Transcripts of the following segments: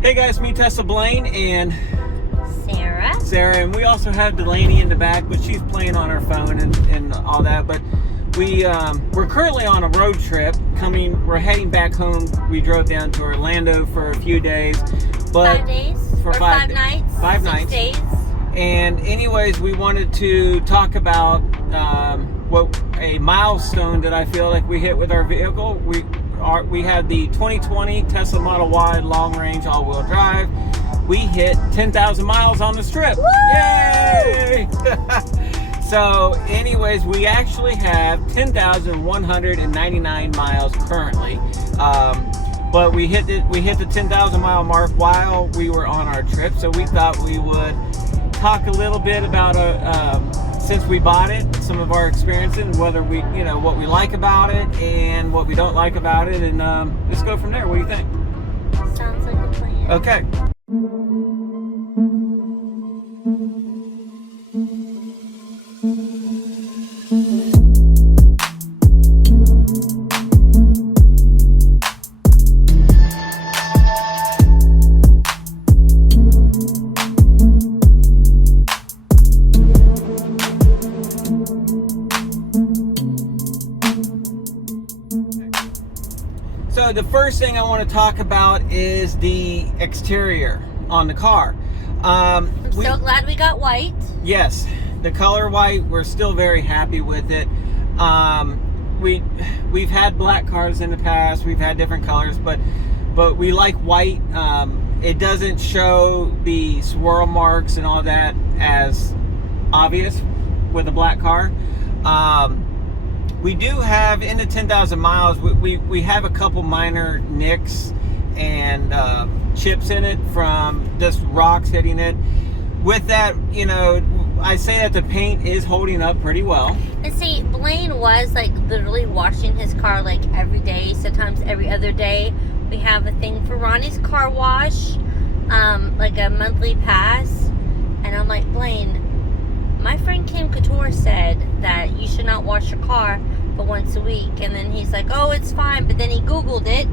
Hey guys, me Tessa, Blaine, and Sarah, and we also have Delaney in the back, but she's playing on her phone and all that. But we're currently on a road trip. We're heading back home. We drove down to Orlando for a few days, but 5 days for or 5 nights, 5 6 nights. days. And anyways, we wanted to talk about what a milestone that I feel like we hit with our vehicle. We had the 2020 Tesla Model Y long range all-wheel drive. We hit 10,000 miles on the strip. Woo! Yay! So anyways, we actually have 10,199 miles currently. But we hit the 10,000 mile mark while we were on our trip. So we thought we would talk a little bit about since we bought it, some of our experiences, whether what we like about it and what we don't like about it, and let's go from there. What do you think? Sounds like a plan. Okay. So the first thing I want to talk about is the exterior on the car. I'm so glad we got white. Yes, the color white, we're still very happy with it. We've had black cars in the past, we've had different colors, but we like white. It doesn't show the swirl marks and all that as obvious with a black car. We do have, in the 10,000 miles, we have a couple minor nicks and chips in it from just rocks hitting it. With that, I say that the paint is holding up pretty well. And see, Blaine was like literally washing his car like every day, sometimes every other day. We have a thing for Ronnie's car wash, like a monthly pass. And I'm like, Blaine, my friend Kim Couture said that you should not wash your car but once a week. And then he's like, oh, it's fine. But then he Googled it.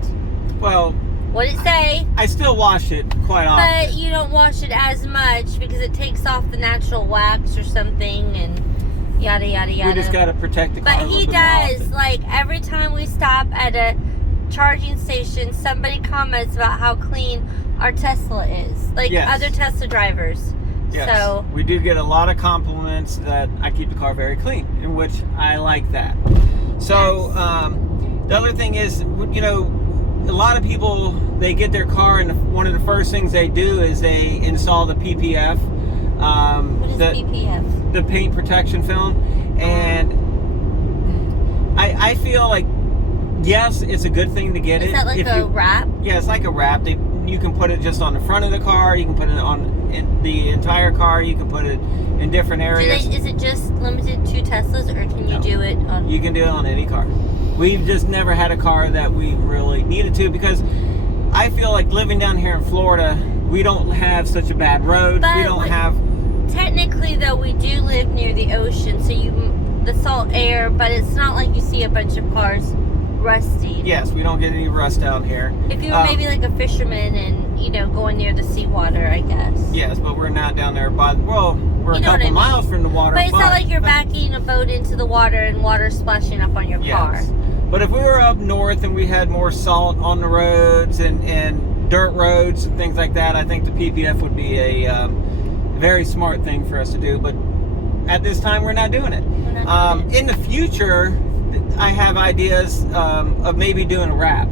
Well, what did it say? I still wash it quite often. But you don't wash it as much because it takes off the natural wax or something and yada, yada, yada. We just got to protect the car. But he does. Like, every time we stop at a charging station, somebody comments about how clean our Tesla is. Like, yes. Other Tesla drivers. Yes. So we do get a lot of compliments that I keep the car very clean, in which I like that. So yes. The other thing is, a lot of people, they get their car and one of the first things they do is they install the PPF. What is PPF? The paint protection film. And I feel like, yes, it's a good thing to get it. Is that like a wrap? Yeah, it's like a wrap. You can put it just on the front of the car. You can put it on the entire car. You can put it in different areas. Is it just limited to Teslas, or can you do it on? You can do it on any car. We've just never had a car that we really needed to, because I feel like living down here in Florida, we don't have such a bad road. But we don't have. Technically, though, we do live near the ocean, so the salt air. But it's not like you see a bunch of cars rusty. Yes, we don't get any rust down here. If you were maybe like a fisherman and going near the seawater, I guess. Yes, but we're not down there we're a couple miles from the water. But it's not like you're backing a boat into the water and water splashing up on your car. But if we were up north and we had more salt on the roads and dirt roads and things like that, I think the PPF would be a very smart thing for us to do. But at this time, we're not doing it. In the future, I have ideas of maybe doing a wrap.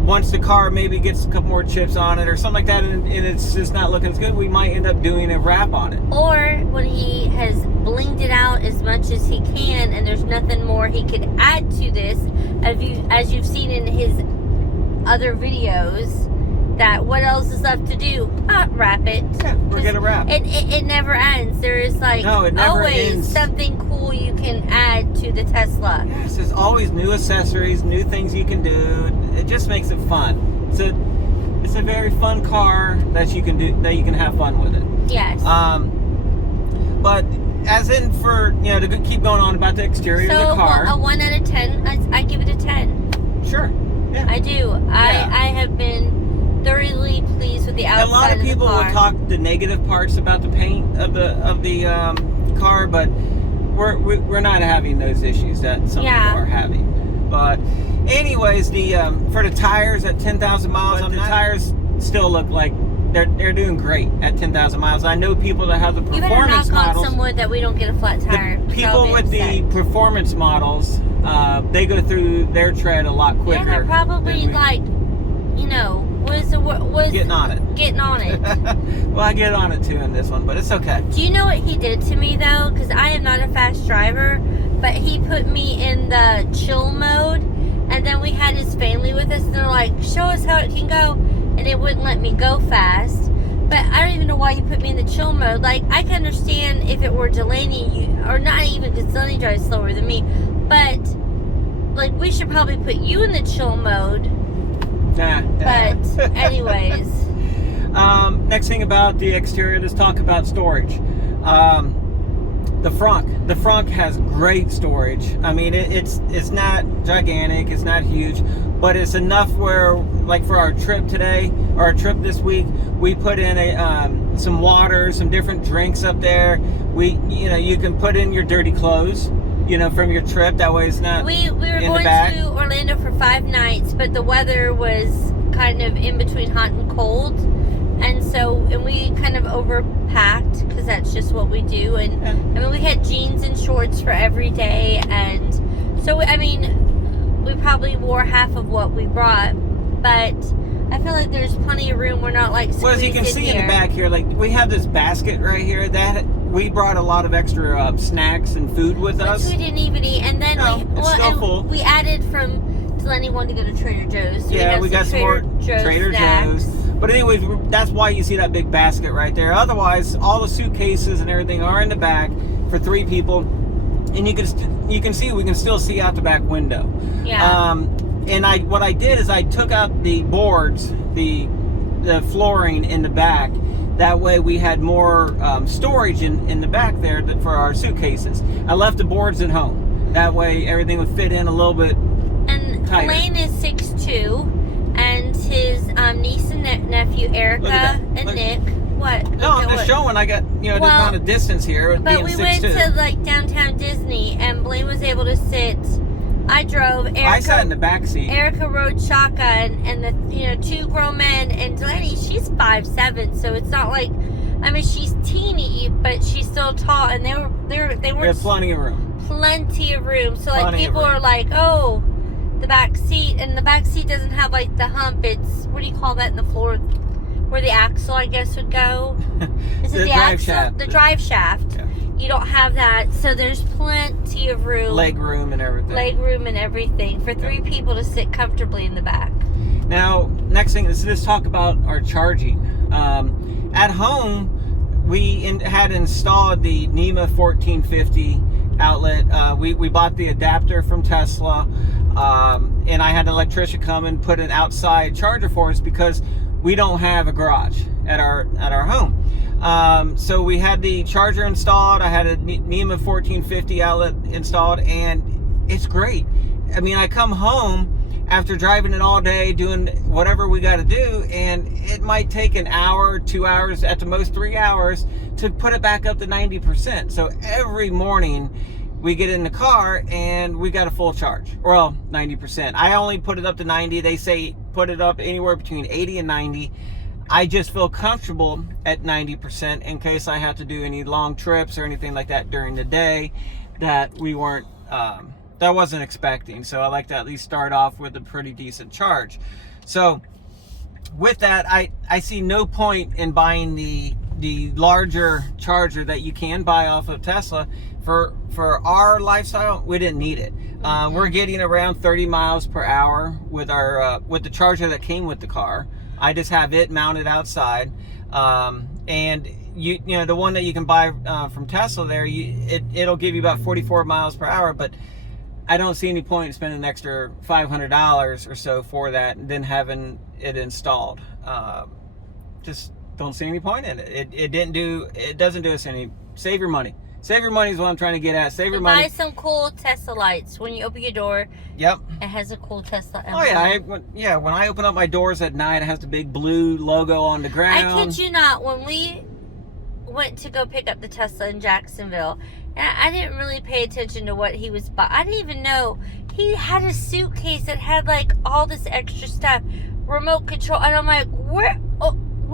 Once the car maybe gets a couple more chips on it or something like that, and it's just not looking as good, we might end up doing a wrap on it. Or when he has blinged it out as much as he can and there's nothing more he could add to this, as you've seen in his other videos, that what else is left to do? Wrap it. Yeah, we're gonna wrap. It never ends. There is like always something cool you can add to the Tesla. Yes, there's always new accessories, new things you can do. It just makes it fun. It's a very fun car that you can have fun with it. Yes. But as in for to keep going on about the exterior of the car. So a 1 out of 10, I give it a 10. Sure. Yeah. I do. I have been thoroughly a lot of people will talk the negative parts about the paint of the car, but we're not having those issues that some people are having. But anyways, the for the tires at 10,000 miles, the tires still look like they're doing great at 10,000 miles. I know people that have the performance models. You better knock on some wood that we don't get a flat tire. The people with the performance models, they go through their tread a lot quicker. Yeah, they're probably like, you know, was getting on it. Getting on it. Well, I get on it too in this one, but it's okay. Do you know what he did to me though? Because I am not a fast driver, but he put me in the chill mode, and then we had his family with us, and they're like, "Show us how it can go," and it wouldn't let me go fast. But I don't even know why you put me in the chill mode. Like, I can understand if it were Delaney, or not even because Delaney drives slower than me, but like we should probably put you in the chill mode. But anyways, next thing about the exterior, let's talk about storage. The frunk has great storage. I mean, it's not gigantic, it's not huge, but it's enough where, like for our trip today, or our trip this week, we put in some water, some different drinks up there. You can put in your dirty clothes, from your trip. That way it's not we were going to Orlando for 5 nights, but the weather was kind of in between hot and cold, and we kind of overpacked because that's just what we do. And I mean, we had jeans and shorts for every day, and so I mean, we probably wore half of what we brought, but I feel like there's plenty of room. We're not like well, as you can see in the back here, like we have this basket right here that we brought a lot of extra snacks and food with us. Which we didn't even eat, and then full. We added from Delaney wanted to go to Trader Joe's. So we got some more Trader Joe's. But anyways, that's why you see that big basket right there. Otherwise, all the suitcases and everything are in the back for 3 people, and you can see we can still see out the back window. Yeah. And what I did is I took out the boards, the flooring in the back. That way we had more storage in the back there for our suitcases. I left the boards at home. That way everything would fit in a little bit tighter. Blaine is 6'2", and his niece and nephew Erica and Nick. What? No, I'm just showing. I got the amount of distance here. But we went to like downtown Disney, and Blaine was able to sit. I drove. I sat in the back seat. Erica rode shotgun, and the 2 grown men, and Delaney, she's 5'7", so it's not like, I mean, she's teeny, but she's still tall, and they were. There's plenty of room. Plenty of room. So like people are like, oh, the back seat, and the back seat doesn't have like the hump. It's, what do you call that in the floor, where the axle I guess would go? Is it the drive axle? shaft. The drive shaft. Yeah. You don't have that, so there's plenty of room. Leg room and everything. For 3 people to sit comfortably in the back. Now, next thing is let's talk about our charging. At home, we had installed the NEMA 1450 outlet. We bought the adapter from Tesla, and I had an electrician come and put an outside charger for us because we don't have a garage at our home. So we had the charger installed. I had a NEMA 1450 outlet installed, and it's great. I mean, I come home after driving it all day, doing whatever we got to do, and it might take an hour, 2 hours, at the most 3 hours to put it back up to 90%. So every morning we get in the car and we got a full charge. Well, 90%. I only put it up to 90. They say put it up anywhere between 80 and 90. I just feel comfortable at 90% in case I have to do any long trips or anything like that during the day that we weren't, that I wasn't expecting. So I like to at least start off with a pretty decent charge. So with that, I see no point in buying the larger charger that you can buy off of Tesla. For our lifestyle, we didn't need it. We're getting around 30 miles per hour with our with the charger that came with the car. I just have it mounted outside, and you know the one that you can buy from Tesla there, it'll give you about 44 miles per hour, but I don't see any point in spending an extra $500 or so for that and then having it installed. Just don't see any point in it. It doesn't do us any. Save your money. Save your money is what I'm trying to get at. Save So your money. buy some cool Tesla lights. When you open your door, Yep. it has a cool Tesla emblem. Oh yeah, when I open up my doors at night, it has the big blue logo on the ground. I kid you not, when we went to go pick up the Tesla in Jacksonville, and I didn't really pay attention to what he was buying. I didn't even know he had a suitcase that had like all this extra stuff, remote control, and I'm like, where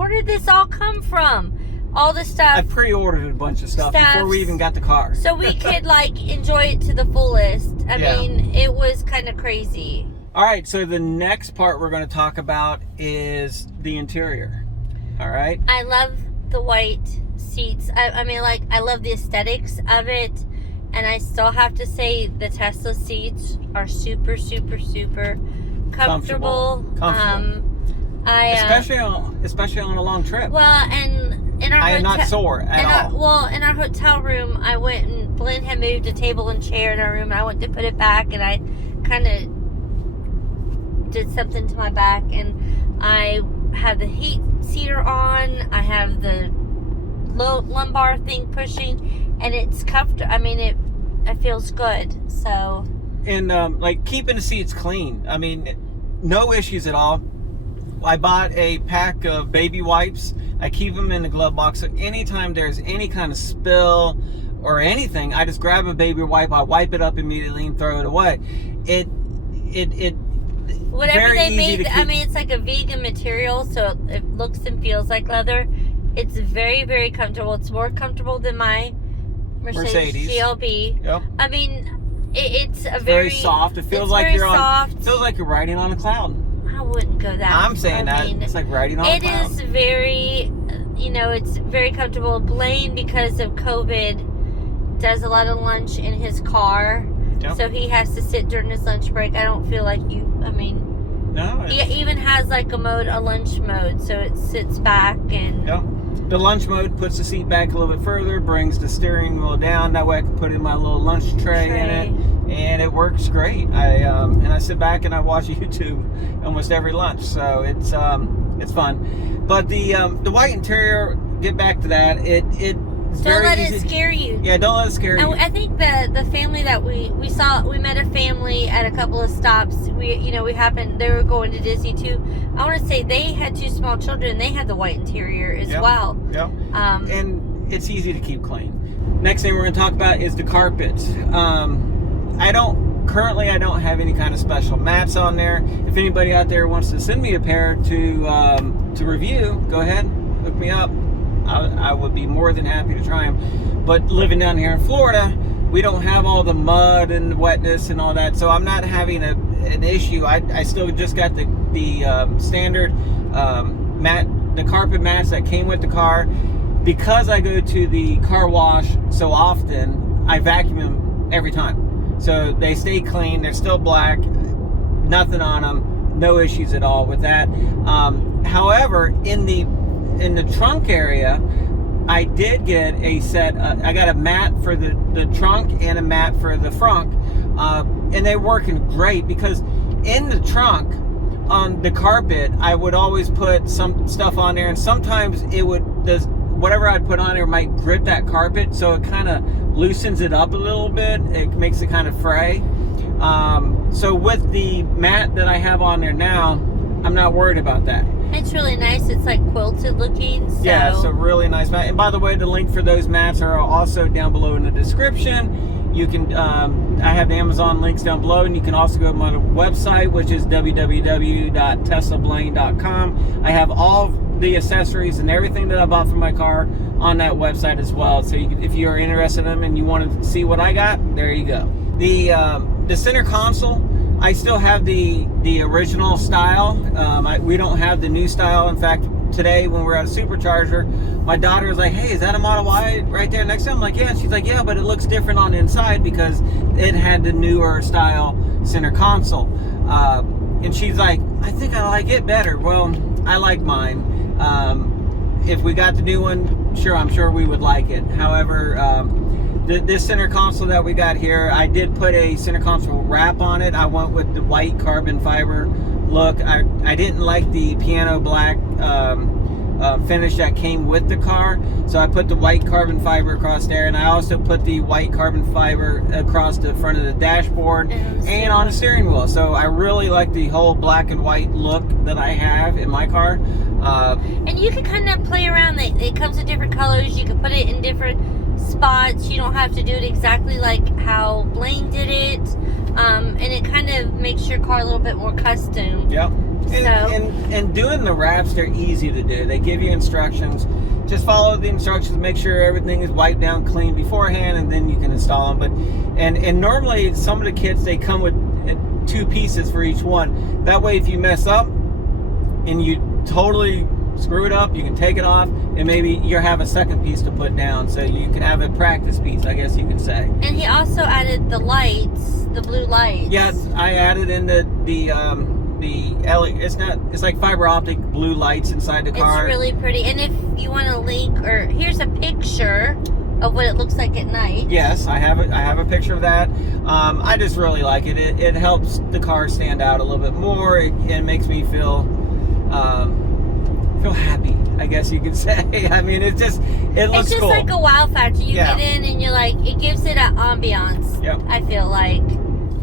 did this all come from? All the stuff. I pre-ordered a bunch of stuff before we even got the car. So we could like enjoy it to the fullest. I Yeah. mean, it was kind of crazy. All right, so the next part we're going to talk about is the interior. All right. I love the white seats. I mean, like, I love the aesthetics of it. And I still have to say the Tesla seats are super, super, super comfortable. Especially on a long trip. Well, and in our I am not sore at all. In our hotel room, I went and Blaine had moved a table and chair in our room, and I went to put it back, and I kind of did something to my back, and I have the heat seater on. I have the low lumbar thing pushing, and it's comfortable. I mean, it feels good. So, and like keeping the seats clean. I mean, no issues at all. I bought a pack of baby wipes. I keep them in the glove box, so anytime there's any kind of spill or anything, I just grab a baby wipe, I wipe it up immediately and throw it away. Whatever very they easy made, to keep. I mean, it's like a vegan material, so it looks and feels like leather. It's very, very comfortable. It's more comfortable than my Mercedes GLB. Yep. I mean, it's a very soft. It feels like soft. It feels like you're riding on a cloud. I wouldn't go that. I'm saying I mean, it's like riding on a cloud. It is very, it's very comfortable. Blaine, because of COVID, does a lot of lunch in his car. Yep. So he has to sit during his lunch break. I don't feel like No. he even has like a lunch mode, so it sits back and. Yep. The lunch mode puts the seat back a little bit further, brings the steering wheel down. That way I can put in my little lunch tray in it, and it works great. I sit back and I watch YouTube almost every lunch, so it's fun. But the white interior, get back to that. It's don't let easy. it scare you. Yeah, don't let it scare you. I think the family that we met a family at a couple of stops. They were going to Disney too. I want to say they had 2 small children. They had the white interior as well. Yeah. And it's easy to keep clean. Next thing we're going to talk about is the carpets. I don't have any kind of special mats on there. If anybody out there wants to send me a pair to review, go ahead, hook me up. I would be more than happy to try them. But living down here in Florida, we don't have all the mud and wetness and all that, so I'm not having an issue. I still just got the standard mat, the carpet mats that came with the car. Because I go to the car wash so often, I vacuum them every time. So they stay clean, they're still black, nothing on them, no issues at all with that. However, in the trunk area, I did get a set. I got a mat for the trunk and a mat for the front, and they're working great because in the trunk on the carpet, I would always put some stuff on there, and sometimes whatever I'd put on there might grip that carpet, so it kind of loosens it up a little bit. It makes it kind of fray. So with the mat that I have on there now, I'm not worried about that. It's really nice. It's like quilted looking. So. Yeah, it's a really nice mat. And by the way, the link for those mats are also down below in the description. You can, I have the Amazon links down below, and you can also go to my website, which is www.teslablaine.com. I have all the accessories and everything that I bought for my car on that website as well. So if you're interested in them and you want to see what I got, there you go. The center console, I still have the original style. We don't have the new style. In fact, today when we're at a supercharger, my daughter was like, "Hey, is that a Model Y right there next to him?" I'm like, "Yeah." She's like, "Yeah, but it looks different on the inside because it had the newer style center console." And she's like, "I think I like it better." Well, I like mine. If we got the new one, I'm sure we would like it. However, this center console that we got here, I did put a center console wrap on it. I went with the white carbon fiber look. I didn't like the piano black finish that came with the car. So I put the white carbon fiber across there, and I also put the white carbon fiber across the front of the dashboard and on the steering wheel. So I really like the whole black and white look that I have in my car. And you can kind of play around. It comes in different colors. You can put it in different spots. You don't have to do it exactly like how Blaine did it. And it kind of makes your car a little bit more custom. Yep. And doing the wraps, they're easy to do. They give you instructions. Just follow the instructions, make sure everything is wiped down clean beforehand, and then you can install them. But and normally some of the kits, they come with 2 pieces for each one. That way, if you mess up and you totally screw it up, you can take it off, and maybe you have a second piece to put down, so you can have a practice piece, I guess you can say. And he also added the lights, the blue lights. Yes, I added in the LED, it's like fiber optic blue lights inside the car. It's really pretty. And if you want a link, or here's a picture of what it looks like at night. Yes, I have a picture of that. I just really like it. It helps the car stand out a little bit more. It makes me feel happy, I guess you could say. I mean, it looks cool. It's just like a wow factor. You Yeah. get in and you're like, it gives it an ambiance. Yep. I feel like.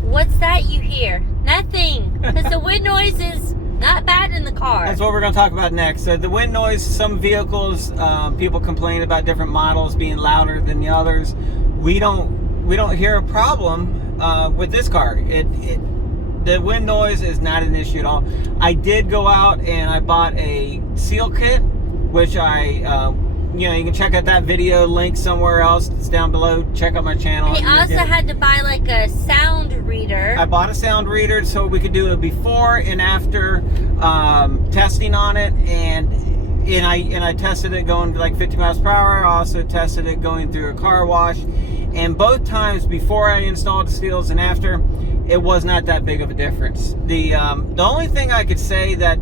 What's that you hear? Nothing. Because the wind noise is not bad in the car. That's what we're going to talk about next. So the wind noise, some vehicles, people complain about different models being louder than the others. We don't hear a problem with this car. The wind noise is not an issue at all. I did go out and I bought a seal kit, which you can check out that video link somewhere else. It's down below. Check out my channel. And he also had to buy like a sound reader. I bought a sound reader so we could do a before and after testing on it, and I tested it going like 50 miles per hour. I also tested it going through a car wash, and both times before I installed the seals and after, it was not that big of a difference. The only thing I could say that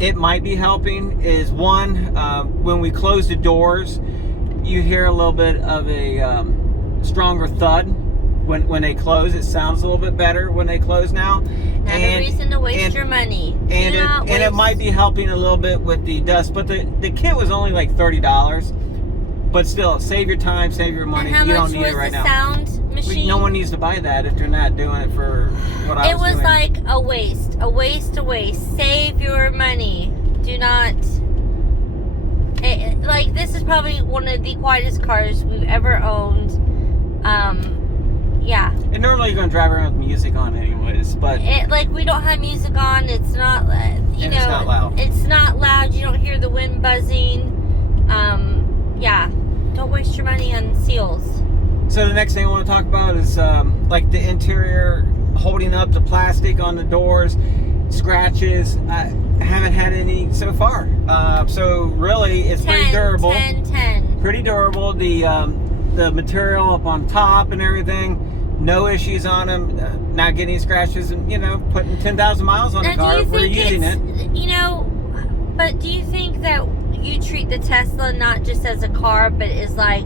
it might be helping is one, when we close the doors, you hear a little bit of a stronger thud when they close. It sounds a little bit better when they close now. Not a reason to waste your money. And it might be helping a little bit with the dust, but the kit was only like $30. But still, save your time, save your money. And how you much don't need was it right the now. sound machine? No one needs to buy that if they're not doing it for what I was doing. It was like a waste. Save your money. Do not. This is probably one of the quietest cars we've ever owned. Yeah. And normally you're gonna drive around with music on anyways, but we don't have music on. It's not. it's not loud. It's not loud. You don't hear the wind buzzing. Yeah. Don't waste your money on seals. So the next thing I want to talk about is like the interior, holding up the plastic on the doors, scratches. I haven't had any so far. So really, it's pretty durable. 10. Pretty durable. The material up on top and everything, no issues on them. Not getting scratches, and putting 10,000 miles on the car if we're using it. But do you think that you treat the Tesla not just as a car, but as like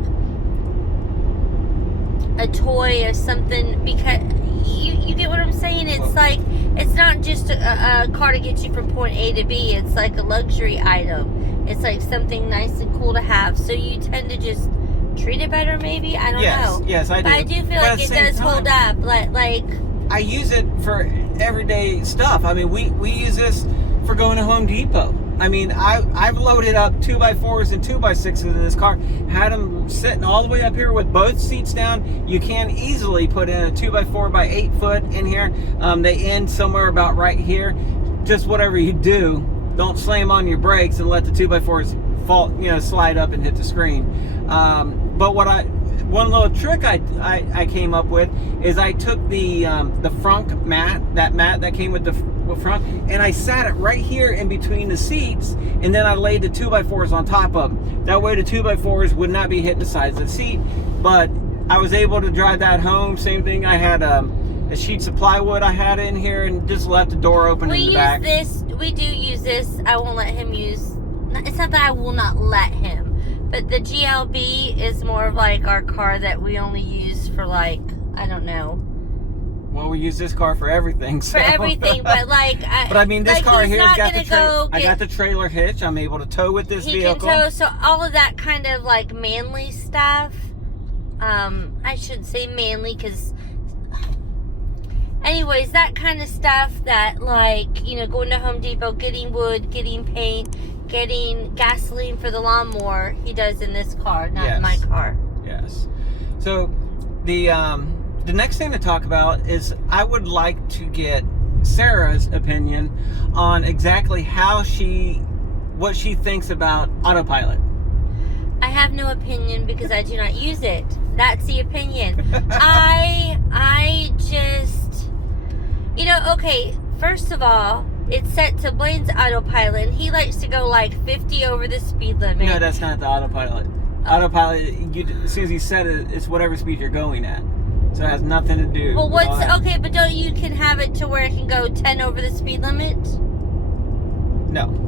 a toy or something? Because you get what I'm saying? It's like, it's not just a car to get you from point A to B. It's like a luxury item. It's like something nice and cool to have. So you tend to just treat it better, maybe? I don't know. Yes, I do. But I do feel like it does hold up. Like I use it for everyday stuff. I mean, we use this for going to Home Depot. I mean, I've loaded up 2x4s and 2x6s in this car. Had them sitting all the way up here with both seats down. You can easily put in a 2x4 by 8 foot in here. They end somewhere about right here. Just whatever you do, don't slam on your brakes and let the 2x4s fall, slide up and hit the screen. But one little trick I came up with is I took the front mat, that came with the front, and I sat it right here in between the seats, and then I laid the 2x4s on top of them. That way the 2x4s would not be hitting the sides of the seat, but I was able to drive that home. Same thing, I had the sheets of plywood I had in here and just left the door open in the back. We do use this. I won't let him use, it's not that I will not let him, but the GLB is more of like our car that we only use for like, I don't know. Well, we use this car for everything. So. For everything, but like. But I mean, this like car he's here's not got the gonna I got the trailer hitch. I'm able to tow with this He vehicle. can tow, so all of that kind of like manly stuff. I shouldn't say manly because. Anyways, that kind of stuff that like, you know, going to Home Depot, getting wood, getting paint, getting gasoline for the lawnmower, he does in this car, not in my car. Yes. So the next thing to talk about is I would like to get Sarah's opinion on exactly what she thinks about autopilot. I have no opinion because I do not use it. That's the opinion. I just, you know, okay, first of all, it's set to Blaine's autopilot. He likes to go like 50 over the speed limit. No, that's not the autopilot. Autopilot, as soon as you set it, it's whatever speed you're going at. So it has nothing to do Well, with all that. okay, but don't you can have it to where it can go 10 over the speed limit? No.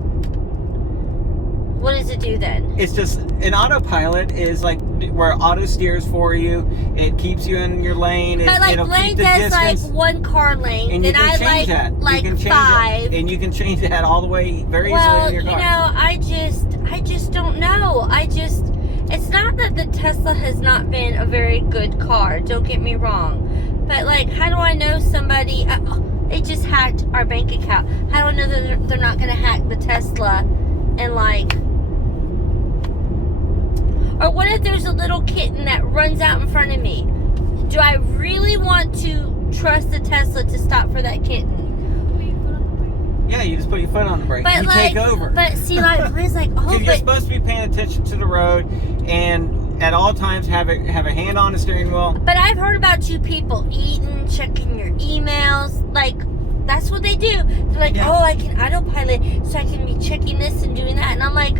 What does it do then? It's just, an autopilot is like where auto steers for you. It keeps you in your lane. But like it'll Blaine keep the does distance. like one car lane, And you then can I change that. like You can change 5. That. And you can change that all the way very easily Well, in your you car. know, I just don't know. It's not that the Tesla has not been a very good car. Don't get me wrong. But like, how do I know somebody? They just hacked our bank account. How do I know that they're not going to hack the Tesla and like? Or what if there's a little kitten that runs out in front of me? Do I really want to trust the Tesla to stop for that kitten? Yeah, you just put your foot on the brake. But you like, take over. But see, like, Blaine's like, oh, You're but supposed to be paying attention to the road, and at all times have a hand on the steering wheel. But I've heard about you people eating, checking your emails. Like, that's what they do. They're like, oh, I can autopilot, so I can be checking this and doing that. And I'm like,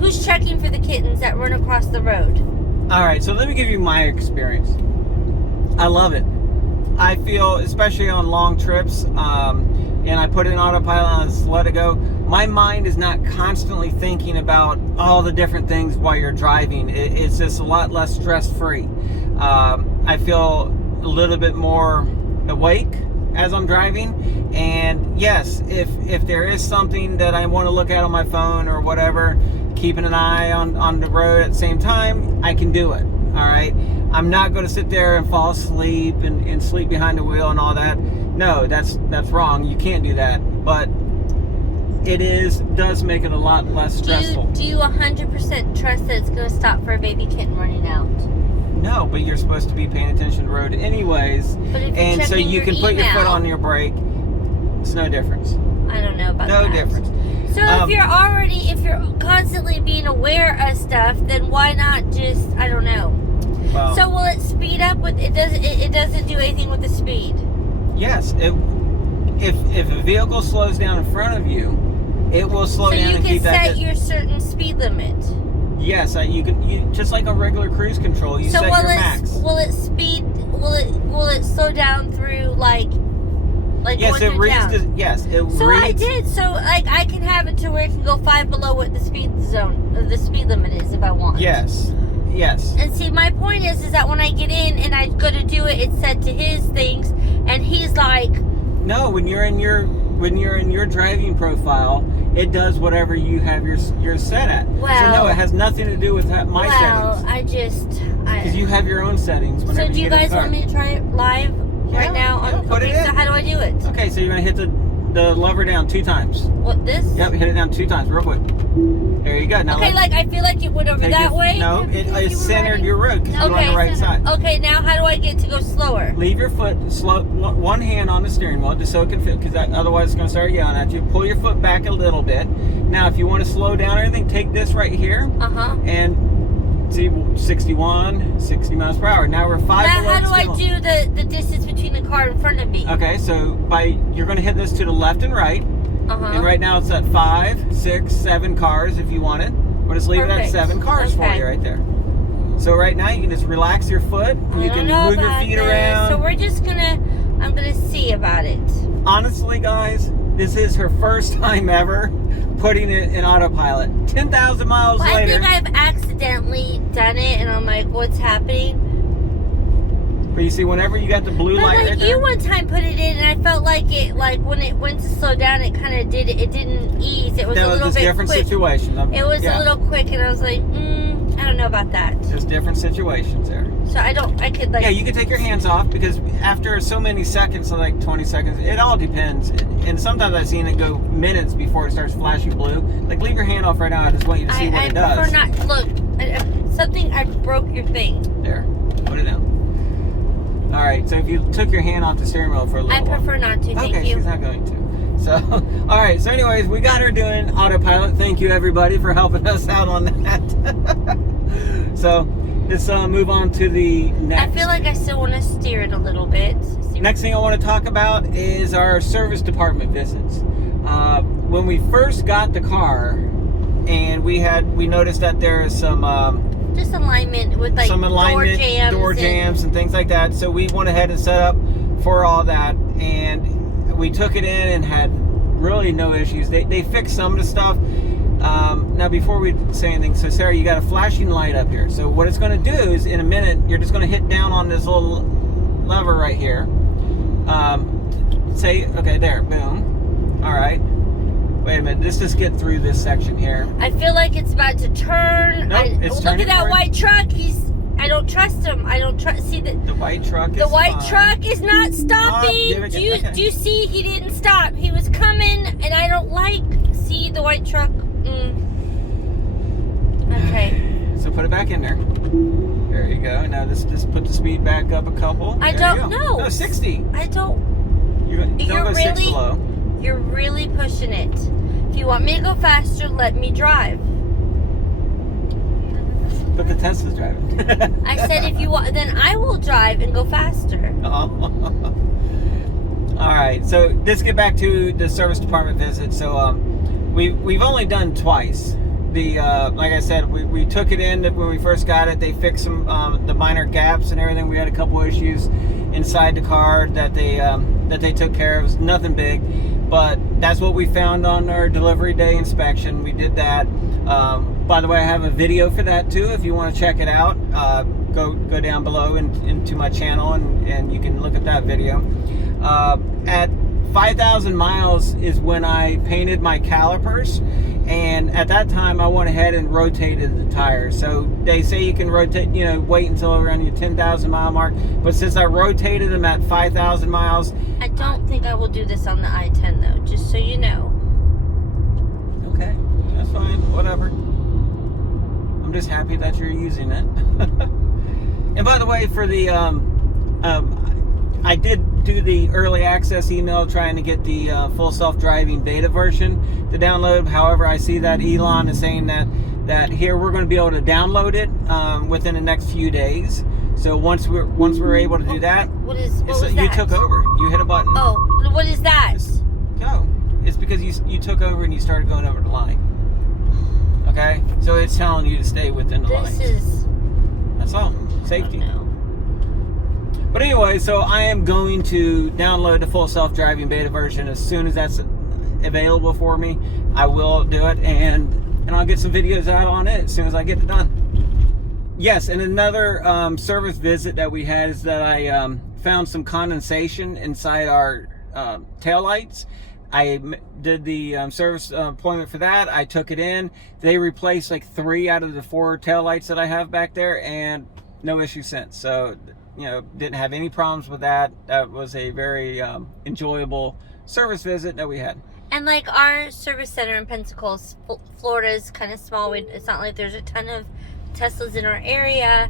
who's checking for the kittens that run across the road? All right, so let me give you my experience. I love it. I feel, especially on long trips, and I put in autopilot and just let it go. My mind is not constantly thinking about all the different things while you're driving. It's just a lot less stress-free. I feel a little bit more awake as I'm driving. And yes, if there is something that I want to look at on my phone or whatever, keeping an eye on the road at the same time, I can do it. All right. I'm not going to sit there and fall asleep and sleep behind the wheel and all that. No, that's wrong. You can't do that. But it does make it a lot less stressful. Do you 100% trust that it's going to stop for a baby kitten running out? No, but you're supposed to be paying attention to the road anyways. But if you're and so checking you can put your foot on your brake. It's no difference. I don't know about that. No difference. So if you're constantly being aware of stuff, then why not just, I don't know. Well, So will it speed up with it? It doesn't do anything with the speed. yes. If a vehicle slows down in front of you, it will slow down and keep that. So you can set your certain speed limit. Yes, you can. Just like a regular cruise control, you So set your max. will it slow down through like Yes, going it through reads. town? Yes, it So I reads. did. So like I can have it to where it can go 5 below what the speed limit is if I want. Yes, yes. And see, my point is that when I get in and I go to do it, it's set to his things, and he's like, No, when you're in your driving profile, it does whatever you have your set at. Well, so no, it has nothing to do with my settings. Because you have your own settings. So Whenever do you get in guys the car. want me to try it live right now? Put it in. So how do I do it? Okay, so you're gonna hit the lever down 2 times. What, this? Yep, hit it down 2 times, real quick. There you go. Now Okay, like I feel like it went over that way. No, it centered your road because you're on the right side. Okay, now how do I get to go slower? Leave your foot slow, one hand on the steering wheel just so it can fit, because otherwise it's going to start yelling at you. Pull your foot back a little bit. Now, if you want to slow down or anything, take this right here and see 60 miles per hour. Now we're 5 Now, below how do the I speed limit. do the distance between the car in front of me? Okay, so you're going to hit this to the left and right. And right now it's at 5, 6, 7 cars if you want it. We'll just leave it at 7 cars for you right there. So right now you can just relax your foot. And you can move your feet around. So we're just I'm gonna see about it. Honestly, guys, this is her first time ever putting it in autopilot. 10,000 miles later. I think I've accidentally done it, and I'm like, what's happening? But you see, whenever you got the blue But light like right you there, one time put it in, and I felt like it, like when it went to slow down, it kind of did it. It didn't ease. It was a little just bit different quick. situations. It was a little quick, and I was like, I don't know about that. Just different situations there. So I could like. Yeah, you can take your hands off because after so many seconds, so like 20 seconds, it all depends. And sometimes I've seen it go minutes before it starts flashing blue. Like, leave your hand off right now. I just want you to see what it does. I prefer not. Look, something. I broke your thing. There, put it down. All right, so if you took your hand off the steering wheel for a little I while. prefer not to, thank you. Okay, she's not going to. So, all right, so anyways, we got her doing autopilot. Thank you, everybody, for helping us out on that. So, let's move on to the next. I feel like I still want to steer it a little bit. Next thing I want to talk about is our service department visits. When we first got the car, and we noticed that there is some just alignment with like door jams and things like that. So we went ahead and set up for all that, and we took it in and had really no issues. They fixed some of the stuff. Now, before we say anything, so Sarah, you got a flashing light up here. So what it's going to do is, in a minute, you're just going to hit down on this little lever right here. Okay, there, boom. All right. Wait a minute, let's just get through this section here. I feel like it's about to turn. Nope, it's look turning at that for it. white truck. I don't trust him. I don't trust. See the white truck. The white truck is not stopping. Do you see? He didn't stop. He was coming, and I don't like. See the white truck. Okay. So put it back in there. There you go. Now let's just put the speed back up a couple. I don't know. No, 60. I don't. Don't go 6 below. You're really pushing it. If you want me to go faster, let me drive. But the Tesla's driving. I said if you want, then I will drive and go faster. Oh. All right. So let's get back to the service department visit. So we've only done twice. Like I said, we took it in when we first got it. They fixed some the minor gaps and everything. We had a couple issues inside the car that they took care of. It was nothing big, but that's what we found on our delivery day inspection. We did that. By the way, I have a video for that too. If you want to check it out, go down below into my channel and you can look at that video. At 5,000 miles is when I painted my calipers, and at that time I went ahead and rotated the tires. So they say you can rotate, wait until around your 10,000 mile mark, but since I rotated them at 5,000 miles, I don't think I will do this on the I-10 though, just so you know. Okay, that's fine, whatever. I'm just happy that you're using it. And by the way, for the I did do the early access email trying to get the full self-driving beta version to download. However, I see that Elon is saying that here we're going to be able to download it within the next few days. So once we're able to do that, what was that? You took over. You hit a button. Oh, what is that? It's because you took over and you started going over the line. Okay, so it's telling you to stay within the line. That's all. Safety. But anyway, so I am going to download the full self-driving beta version as soon as that's available for me. I will do it, and I'll get some videos out on it as soon as I get it done. Yes, and another service visit that we had is that I found some condensation inside our taillights. I did the service appointment for that. I took it in. They replaced like 3 out of the 4 taillights that I have back there, and no issue since. So, didn't have any problems with that. That was a very enjoyable service visit that we had. And like our service center in Pensacola, Florida is kind of small. It's not like there's a ton of Teslas in our area,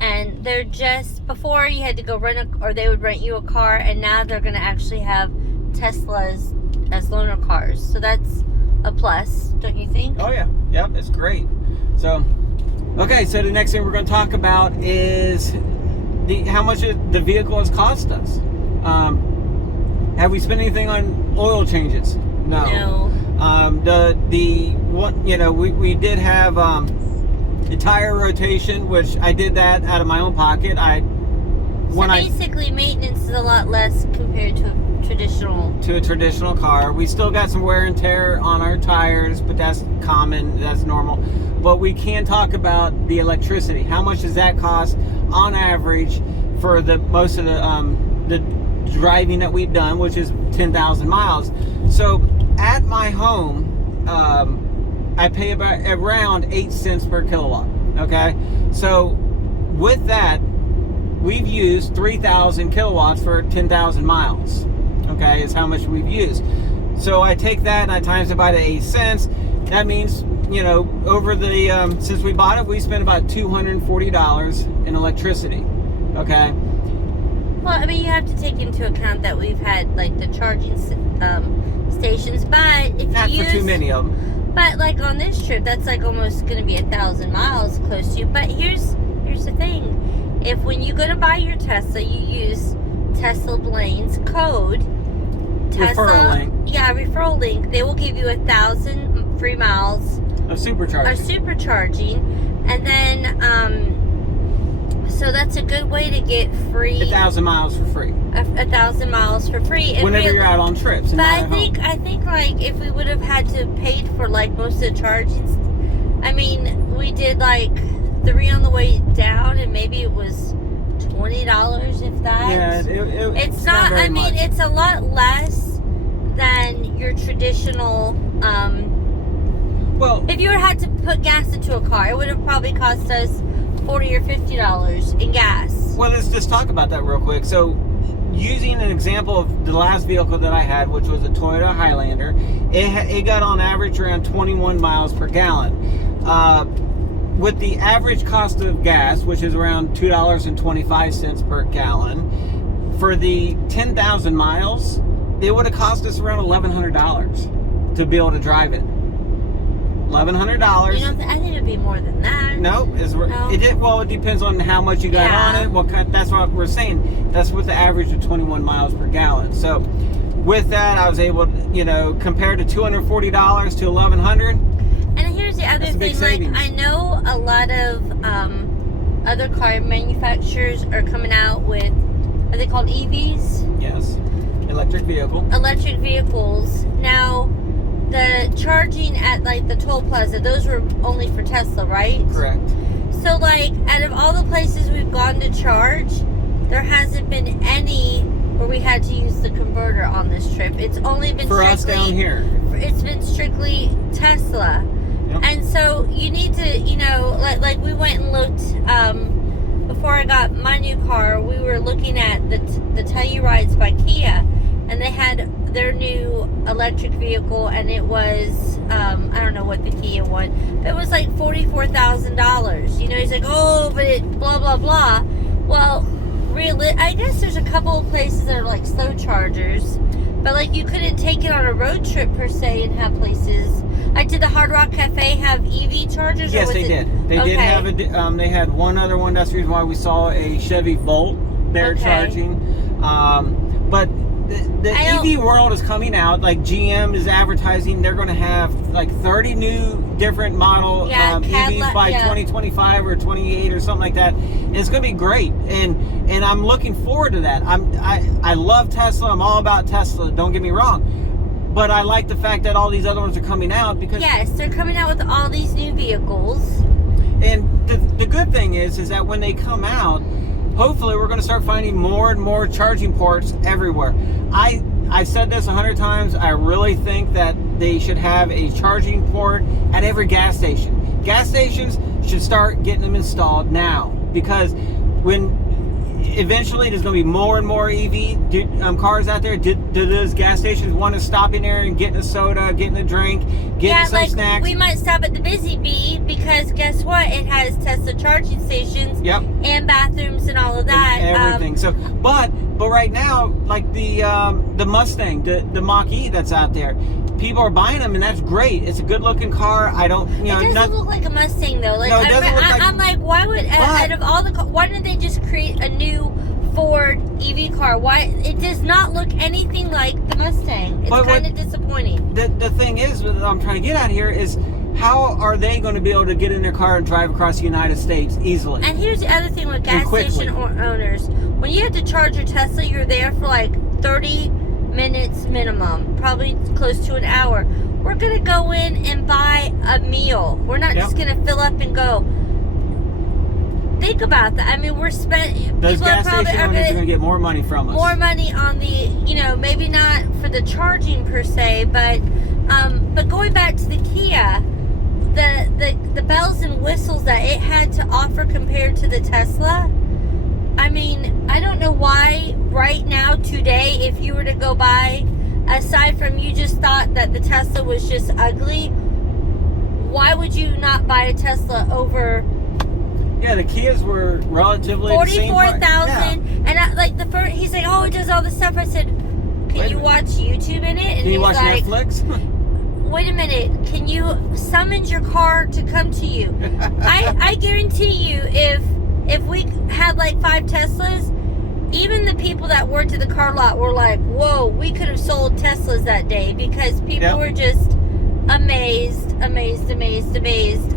and they're just, before you had to go or they would rent you a car, and now they're going to actually have Teslas as loaner cars. So that's a plus, don't you think? Oh yeah, yep, it's great. So, okay, so the next thing we're going to talk about is how much the vehicle has cost us. Have we spent anything on oil changes? No. We did have the tire rotation, which I did that out of my own pocket. Basically, maintenance is a lot less compared to a traditional car. We still got some wear and tear on our tires, but that's common, that's normal. But we can talk about the electricity. How much does that cost on average for the most of the driving that we've done, which is 10,000 miles. So at my home, I pay around 8 cents per kilowatt. Okay, so with that, we've used 3,000 kilowatts for 10,000 miles. Okay, is how much we've used. So I take that and I times it by the 8 cents. That means, you know, over the since we bought it, we spent about $240 in electricity. Okay. Well, I mean, you have to take into account that we've had like the charging stations, but if Not you for too many of them. But like on this trip, that's like almost going to be 1,000 miles close to you. But here's the thing: if when you go to buy your Tesla, you use Tesla Blaine's code, Referral link. Yeah, referral link. They will give you 1,000 free miles of supercharging. And then so that's a good way to get free 1,000 miles for free. 1,000 miles for free. And whenever you're out on trips. But I think like if we would have had to paid for like most of the charging, I mean, we did like 3 on the way down, and maybe it was $20 if that. Yeah, it's not. I mean, much. It's a lot less than your traditional. Well, if you had to put gas into a car, it would have probably cost us $40 or $50 in gas. Well, let's just talk about that real quick. So, using an example of the last vehicle that I had, which was a Toyota Highlander, it got on average around 21 miles per gallon. With the average cost of gas, which is around $2.25 per gallon, for the 10,000 miles, it would have cost us around $1,100 to be able to drive it. $1,100. I think it'd be more than that. No, it depends on how much you got on it. What kind? That's what we're saying. That's with the average of 21 miles per gallon. So, with that, I was able to, compare to $240 to $1,100. And here's the other thing. Like, I know a lot of other car manufacturers are coming out with, are they called EVs? Yes, electric vehicles. Now, the charging at like the toll plaza, those were only for Tesla, right? Correct. So like, out of all the places we've gone to charge, there hasn't been any where we had to use the converter on this trip. It's only been for us down here. It's been strictly Tesla. Yep. And so you need to, like we went and looked before I got my new car. We were looking at the Tellurides by Kia, and they had their new electric vehicle, and it was I don't know what the Kia one, but it was like $44,000. He's like, oh, but it blah blah blah. Well, really, I guess there's a couple of places that are like slow chargers, but like you couldn't take it on a road trip per se and have places. Did the Hard Rock Cafe have EV chargers? Yes, they did. They did have they had one other one. That's the reason why we saw a Chevy Volt there charging. But the EV world is coming out. Like GM is advertising, they're going to have like 30 new different model EVs by 2025 or 28 or something like that. And it's going to be great. And I'm looking forward to that. I love Tesla. I'm all about Tesla. Don't get me wrong. But I like the fact that all these other ones are coming out because they're coming out with all these new vehicles. And the good thing is that when they come out, hopefully we're going to start finding more and more charging ports everywhere. I've said this 100 times. I really think that they should have a charging port at every gas station. Gas stations should start getting them installed now, because when eventually there's going to be more and more EV cars out there. Do those gas stations want to stop in there and getting a soda, getting a drink, getting some snacks? We might stop at the Busy Bee because guess what? It has Tesla charging stations and bathrooms and all of that. And everything. But right now, like the Mustang, the Mach-E that's out there, people are buying them, and that's great. It's a good-looking car. I don't, it doesn't look like a Mustang though. Like, no, it doesn't look like. I'm like, why would out of all the why didn't they just create a new Ford EV car? Why it does not look anything like the Mustang? It's kind of disappointing. The thing is, what I'm trying to get at here is, how are they going to be able to get in their car and drive across the United States easily? And here's the other thing with gas station owners: when you have to charge your Tesla, you're there for like 30 minutes minimum, probably close to an hour. We're gonna go in and buy a meal. We're not just gonna fill up and go. think about that. I mean, we're spending. Those gas station owners are going to get more money from us. More money on the, maybe not for the charging per se, but going back to the Kia, the bells and whistles that it had to offer compared to the Tesla. I mean, I don't know why right now, today, if you were to go buy, aside from you just thought that the Tesla was just ugly, why would you not buy a Tesla over? Yeah, the Kias were relatively $44,000. Yeah. And he's like, oh, it does all this stuff. I said, can you watch YouTube in it? And can you watch Netflix? Wait a minute, can you summon your car to come to you? I guarantee you, if we had like 5 Teslas, even the people that worked at the car lot were like, whoa, we could have sold Teslas that day, because people were just amazed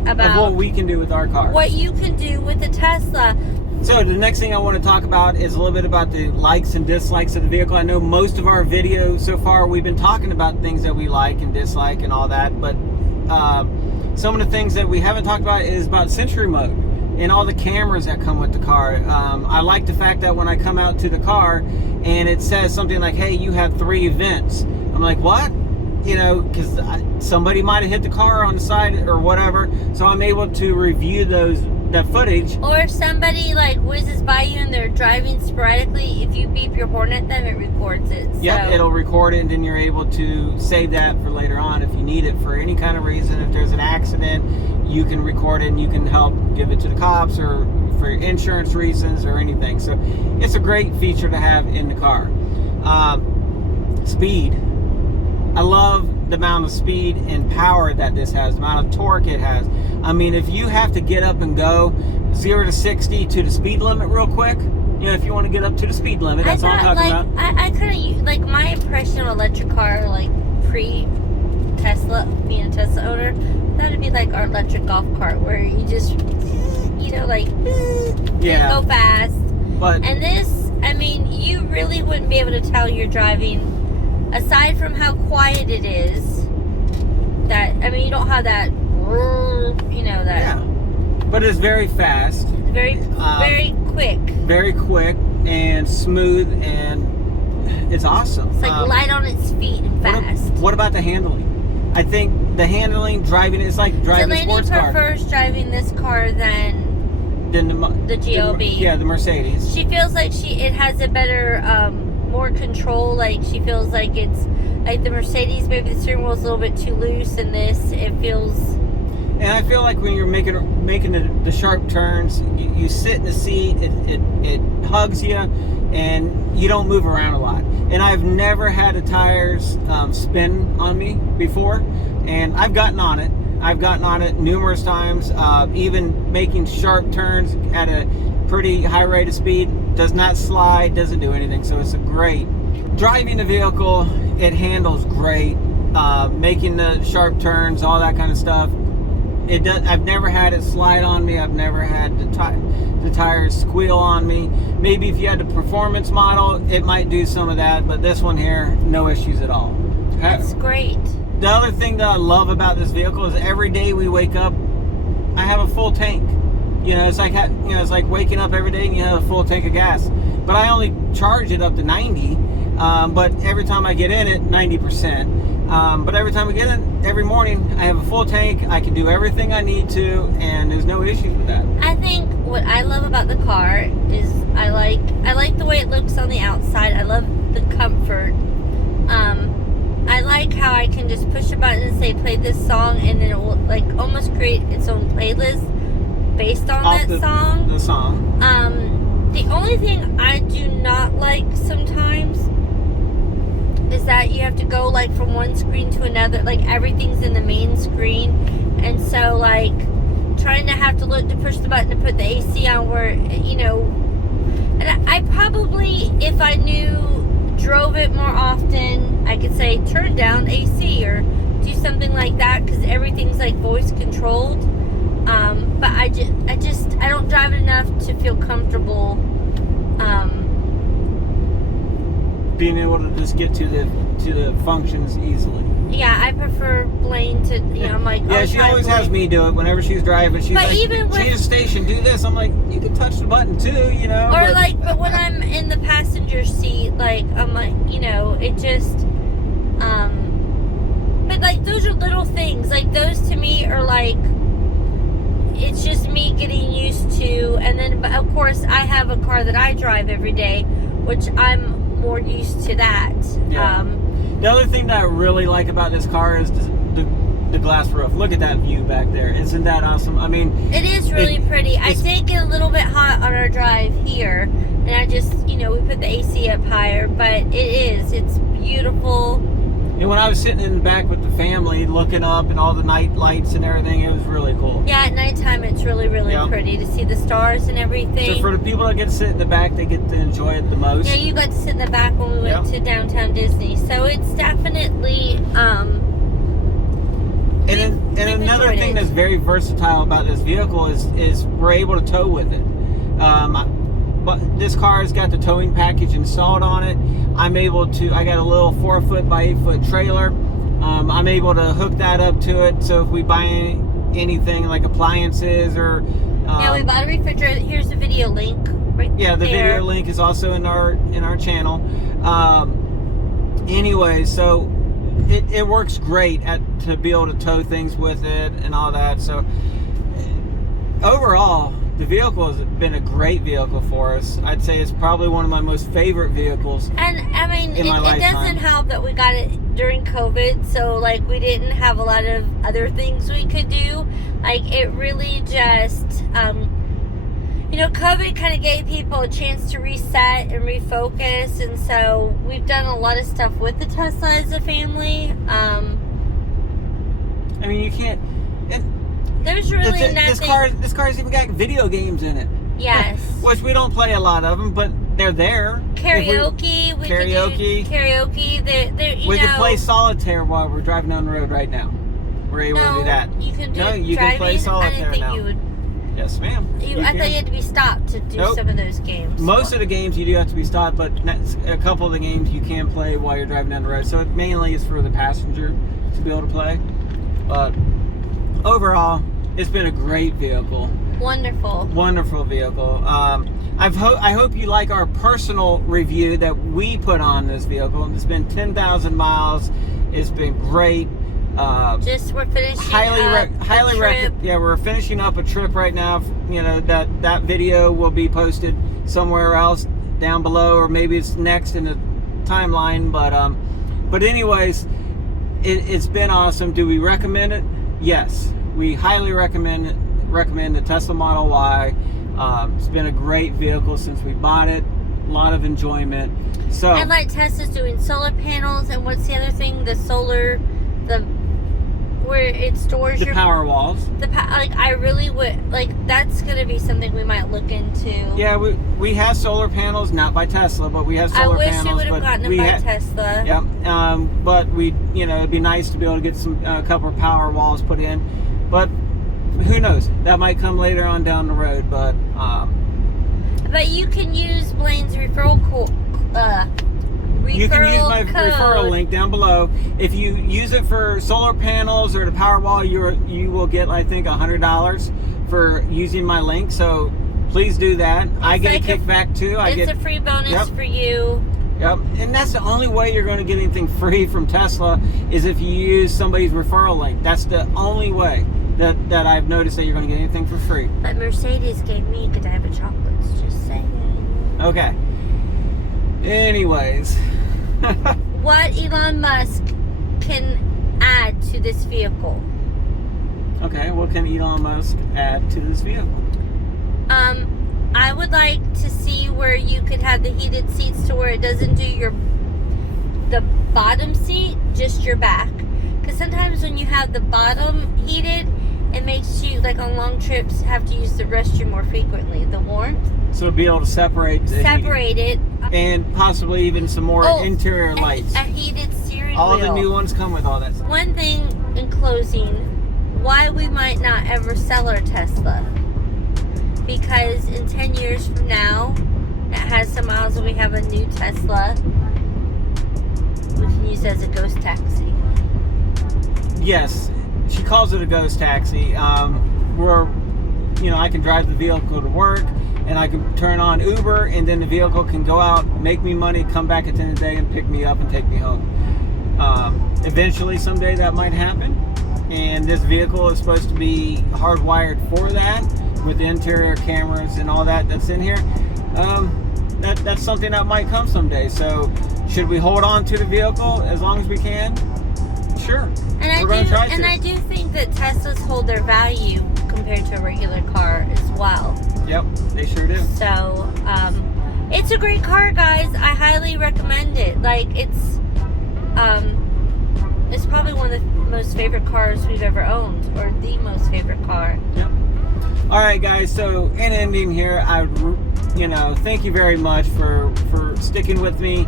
about what we can do with our car. What you can do with the Tesla. So the next thing I want to talk about is a little bit about the likes and dislikes of the vehicle. I know most of our videos so far, we've been talking about things that we like and dislike and all that, but some of the things that we haven't talked about is about Century Mode and all the cameras that come with the car. I like the fact that when I come out to the car and it says something like, hey, you have 3 events. I'm like, what? Because somebody might have hit the car on the side or whatever, so I'm able to review that footage. Or if somebody like whizzes by you and they're driving sporadically, if you beep your horn at them, it records it. Yep, it'll record it, and then you're able to save that for later on if you need it for any kind of reason. If there's an accident, you can record it and you can help give it to the cops or for insurance reasons or anything. So it's a great feature to have in the car. Speed. I love the amount of speed and power that this has, the amount of torque it has. I mean, if you have to get up and go 0 to 60 to the speed limit real quick, if you want to get up to the speed limit, that's all I'm talking about. I couldn't, like, my impression of electric car, like, pre-Tesla, being a Tesla owner, that would be like our electric golf cart, where you just, go fast. And this, I mean, you really wouldn't be able to tell you're driving. Aside from how quiet it is, you don't have that, that. Yeah. But it's very fast. Very quick. Very quick and smooth, and it's awesome. It's like light on its feet and fast. What about the handling? I think the handling, driving, it's like driving a sports car. Delaney prefers driving this car than the GLB. The Mercedes. She feels like it has a better... more control. Like, she feels like it's like the Mercedes, maybe the steering wheel is a little bit too loose, and this, it feels. And I feel like when you're making the sharp turns, you sit in the seat, it hugs you, and you don't move around a lot. And I've never had the tires spin on me before, and I've gotten on it numerous times, even making sharp turns at a pretty high rate of speed. Does not slide, doesn't do anything. So it's a great driving the vehicle. It handles great, making the sharp turns, all that kind of stuff. It does. I've never had it slide on me. I've never had the tires squeal on me. Maybe if you had the performance model, it might do some of that, but this one here, no issues at all. That's great. The other thing that I love about this vehicle is every day we wake up, I have a full tank. It's like waking up every day and you have a full tank of gas. But I only charge it up to 90. But every time I get in it, 90%. But every time I get in, every morning, I have a full tank. I can do everything I need to, and there's no issues with that. I think what I love about the car is I like the way it looks on the outside. I love the comfort. I like how I can just push a button and say play this song, and then it will like almost create its own playlist based on the song. The only thing I do not like sometimes is that you have to go like from one screen to another, like everything's in the main screen, and so like trying to have to look to push the button to put the AC on where, and I probably, if I drove it more often, I could say turn down AC or do something like that, because everything's like voice controlled. But I don't drive it enough to feel comfortable being able to just get to the functions easily. Yeah, I prefer Blaine to, I'm like, yeah, oh, she try always has Blaine. me do it whenever she's driving. She's But like, even with- change the station, do this. I'm like, you can touch the button too, you know. Or but when I'm in the passenger seat, like, I'm like, it just, but like, those are little things. Like, those to me are like, it's just me getting used to, and then, but of course, I have a car that I drive every day, which I'm more used to that. Yeah. The other thing that I really like about this car is the glass roof. Look at that view back there. Isn't that awesome? I mean, it is really pretty. I did get a little bit hot on our drive here, and I just, we put the AC up higher, but it's beautiful. And when I was sitting in the back with the family looking up and all the night lights and everything, it was really cool. Yeah, at nighttime it's really, really pretty to see the stars and everything. So for the people that get to sit in the back, they get to enjoy it the most. Yeah, you got to sit in the back when we went to downtown Disney. So it's definitely And another thing that's very versatile about this vehicle is we're able to tow with it. But this car has got the towing package installed on it. I got a little 4-foot by 8-foot trailer. I'm able to hook that up to it. So if we buy anything like appliances or yeah, we bought a refrigerator. Here's the video link right there. Yeah, the video link is also in our channel. Anyway, so it works great to be able to tow things with it and all that. So overall, the vehicle has been a great vehicle for us. I'd say it's probably one of my most favorite vehicles. And I mean, it doesn't help that we got it during COVID, so like we didn't have a lot of other things we could do. Like it really just, COVID kind of gave people a chance to reset and refocus, and so we've done a lot of stuff with the Tesla as a family. I mean, you can't. There's really nothing. This car's even got video games in it. Yes. Which we don't play a lot of them, but they're there. Karaoke. We could do karaoke. We could play solitaire while we're driving down the road right now. We're able to do that. You can do you can play solitaire I didn't think now. You would. Yes, ma'am. I thought you had to be stopped to do some of those games. Most of the games you do have to be stopped, but a couple of the games you can play while you're driving down the road. So it mainly is for the passenger to be able to play. But overall, it's been a great vehicle. Wonderful vehicle. I hope you like our personal review that we put on this vehicle. It's been 10,000 miles. It's been great. We're finishing we're finishing up a trip right now. That video will be posted somewhere else down below, or maybe it's next in the timeline. But anyways, it's been awesome. Do we recommend it? Yes, we highly recommend the Tesla Model Y. It's been a great vehicle since we bought it. A lot of enjoyment. So, and like Tesla's doing solar panels, and what's the other thing? Where it stores your power walls. I really would that's going to be something we might look into. Yeah, we have solar panels, not by Tesla, but we have solar panels. I wish we would have gotten them by Tesla. Yeah, but it'd be nice to be able to get a couple of power walls put in. But who knows? That might come later on down the road. But you can use Blaine's referral code. You can use my referral link down below. If you use it for solar panels or the power wall, you will get, I think, $100 for using my link. So please do that. I get a kickback too. It's a free bonus for you. Yep, and that's the only way you're going to get anything free from Tesla is if you use somebody's referral link. That's the only way that I've noticed that you're going to get anything for free. But Mercedes gave me a Godiva chocolates. Just saying. Okay. Anyways. What Elon Musk can add to this vehicle? Okay, what can Elon Musk add to this vehicle? I would like to see where you could have the heated seats to where it doesn't do the bottom seat, just your back. Because sometimes when you have the bottom heated, it makes you, like on long trips, have to use the restroom more frequently. The warmth. So be able to separate it. And possibly even some more interior lights. A heated steering wheel. All of the new ones come with all that stuff. One thing in closing, why we might not ever sell our Tesla. Because in 10 years from now, it has some miles and we have a new Tesla. We can use it as a ghost taxi. Yes, she calls it a ghost taxi. Where, you know, I can drive the vehicle to work, and I can turn on Uber, and then the vehicle can go out, make me money, come back at the end of the day and pick me up and take me home. Eventually, someday that might happen, and this vehicle is supposed to be hardwired for that, with the interior cameras and all that that's in here. That's something that might come someday. So, should we hold on to the vehicle as long as we can? Sure. And we're going to try to. And I do think that Teslas hold their value compared to a regular car as well. Yep, they sure do. So, it's a great car, guys. I highly recommend it. Like, it's probably one of the most favorite cars we've ever owned, or the most favorite car. Yep. All right, guys. So, in ending here, thank you very much for sticking with me.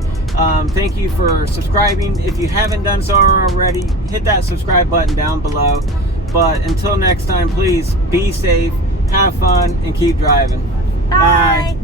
Thank you for subscribing. If you haven't done so already, hit that subscribe button down below. But until next time, please be safe, have fun, and keep driving. Bye.